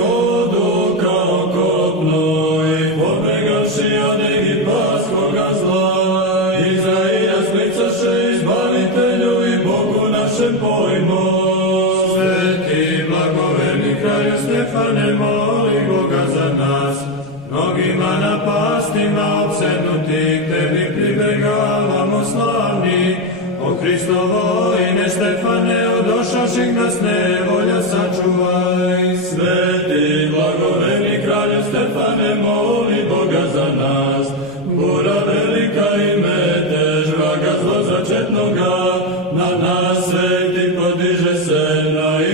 vodu kao kopno i pobegavši od egipatskoga zla, Izrailja splicaše izbavitelju i Bogu našem pojmo. Sveti blagoverni kralju Stefane, moli Boga za nas, mnogima napastima opsednuti, k tebi pribegavamo slavni. O Hristovo ime Stefane, odošavših nas nevolja sačuvaj. Sveti blagoverni kralju Stefane, moli Boga za nas, bura velika i metež vraga zlozačetnoga, na nas sveti podiže se,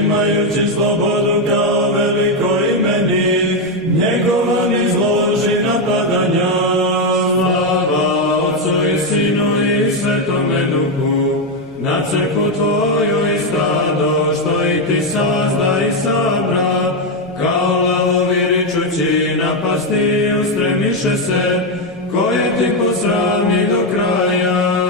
imajući slobodu kao veliko imeni, njegova izloži napadanja. Slava Otcu i Sinu i Svetome Duhu, na crkvu Tvoju i stado, što i Ti sazda i sabra, kao lavovi ričući napasti ustremiše se, koje Ti posravni do kraja.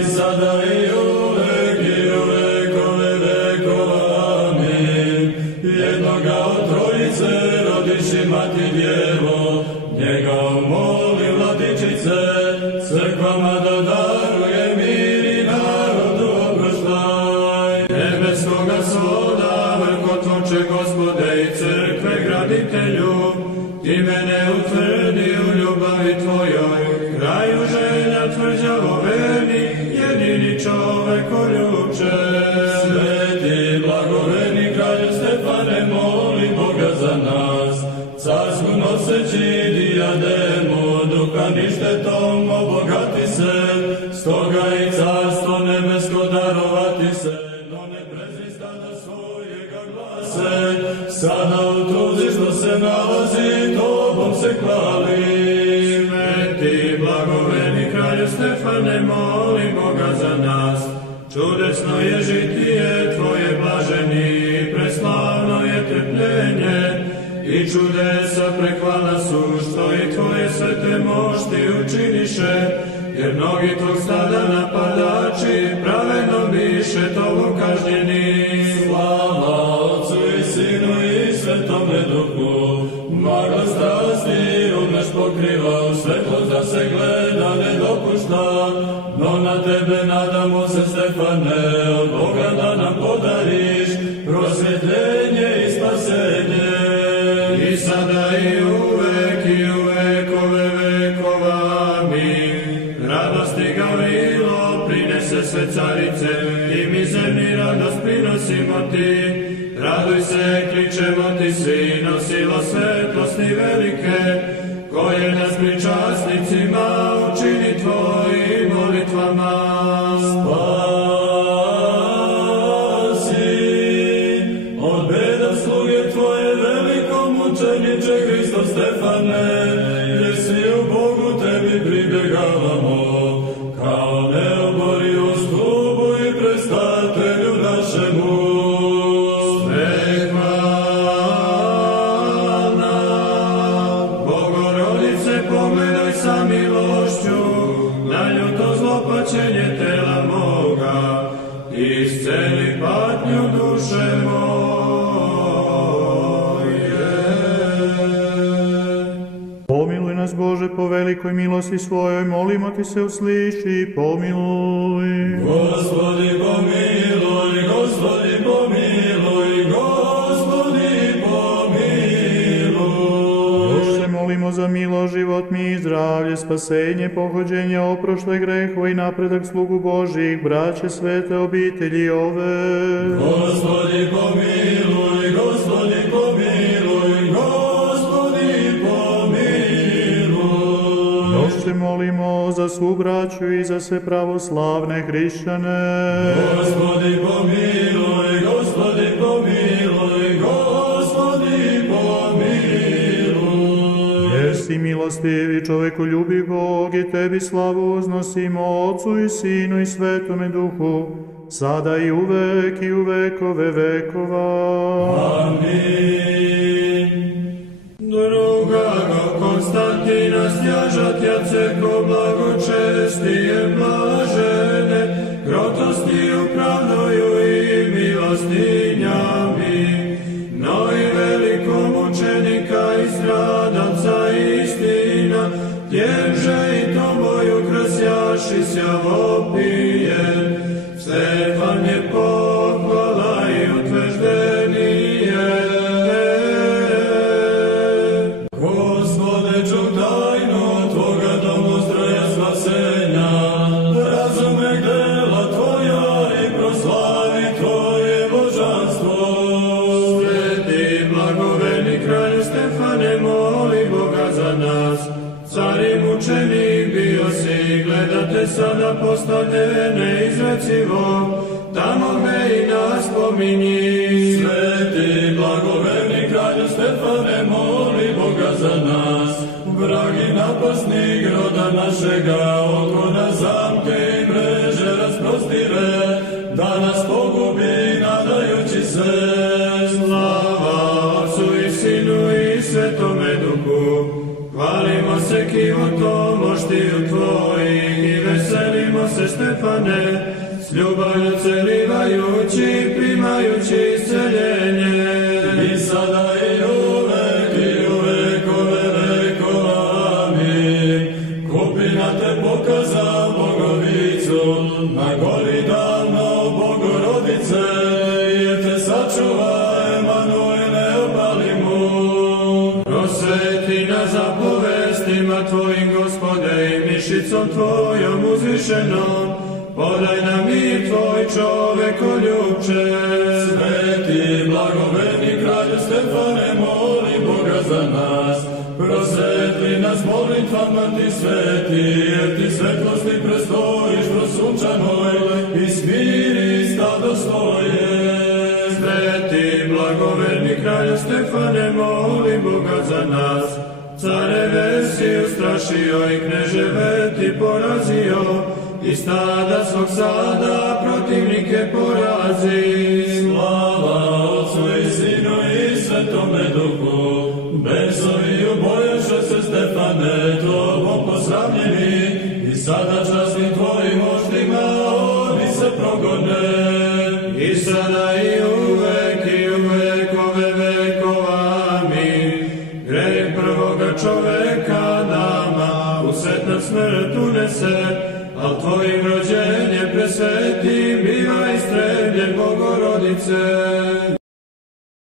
I sada i uvek i u vekove vekova, amin. Jednoga od Trojice rodiši Mati Djevo, njega umoli Vladičice, crkvama da daruje mir i narodu oproštaj. Nebeskoga svoda, vrhotvoče Gospode i crkve graditelju, Ti mene utvrdi u ljubavi Tvojoj, kraju želja tvrđavo verni, jedini čovekoljubče. Sveti blagoverni kralju Stefane, moli Boga za nas, carsku noseći dijademu, duha ništetom obogati se, stoga i carstvo nebesko darovati se, no ne prezri stada svojega glase, sada u tuzi što se nalazi, Tobom se hvali. Sveti blagoverni kralju Stefane, moli Boga za nas, čudesno je žitije Tvoje blaženi, preslavno je trpljenje, i čudesa prekvalna su, što i Tvoje svete mošti učiniše, jer mnogi tog stada napadači pravedno biše Tobom kažnjeni. Slava Otcu i Sinu i Svetome Duhu, magla strasti umeš pokriva, u svetlost da se gleda ne dopušta, no na Tebe nadamo se Stefane, od Boga da nam podariš prosvjetljenje i spasenje. I sada i uvek i u vekove vekova, amin. Radosti Gavrilo prinese sve carice, i mi zemlji radost prinosimo Ti. Raduj se, kličemo Ti svi, nosilo svetlosti velike, koje nas pričasnicima učini Tvojim molitvama. Od beda sluge Tvoje veliko mučeniče Hristov Stefane, jer svi u Bogu Tebi pribegavamo, kao neoborivu stubu i prestatelju našemu. Stefana, Bogorodice, pogledaj sa milošću na ljuto zlopačenje tela moga, isceli patnju duše moje. Pomiluj nas, Bože, po velikoj milosti svojoj, molimo Ti se usliši i pomiluj. Gospodi pomiluj, Gospodi pomiluj, Gospodi pomiluj. Još se molimo za milo, život mi i zdravlje, spasenje, pohođenje, oproštaj grehova i napredak slugu Božih, braće svete obitelji ove. Gospodi pomiluj, Gospodi pomiluj, Gospodi pomiluj. Još se molimo za svu braću i za sve pravoslavne hrišćane. Gospodi pomiluj, Gospodi pomiluj, Gospodi pomiluj. Jer si milostivi, čovekoljubiv Bog, i Tebi slavu uznosimo, Otcu i Sinu i Svetome Duhu, sada i uvek i u vekove vekova. Amin. Drugago Konstantina stjažatja crkvo blagočestije blažene, krotostiju pravdою i milostinjami, no i veliko za nas. Car i mučenik bio si, gledate sada postavljene izrecivo, tamo gde i nas pominji. Sveti, blagoverni kralju Stefane, moli Boga za nas. Vragi napasnik roda našega, oko nas zamke i mreže rasprostire, da nas pogubi nadajući se. Slava Otcu i Sinu i Svetome Duhu, hvalimo se kivotom moštiju Tvojih i veselimo se, Stefane, s ljubavlju celivajući, primajući isceljenje. I sada i u vekove vekova, amin. Kupina te pokaza Bogovicu, na gori davno Bogorodice, jer te sačuva Emanuele opalimu. Prosveti na zapovestima Tvojim, Gospode, i mišicom Tvojom uzvišenom, podaj nam mir Tvoj, čovekoljubče. Sveti, blagoverni kralju Stefane, moli Boga za nas. Prosvetli nas molitvama ti sveti, jer ti svetlosti prestojiš prosunčanoj i smiri stado svoje. Sveti, blagoverni kralju Stefane, moli Boga za nas. Careve si ustrašio i kneževe ti porazio, i stada svog sada protivnike porazi. Slava Otcu i Sinu i Svetome Duhu, besovi ubojaše se, Stefane, Tobom posramljeni, i sada časnim Tvojim moštima oni se progone. I sada i u vekove vekova, amin. Greh prvoga čoveka nama u svetna smrt unese, al Tvojim rođenjem presvetim biva istrebljen, Bogorodice.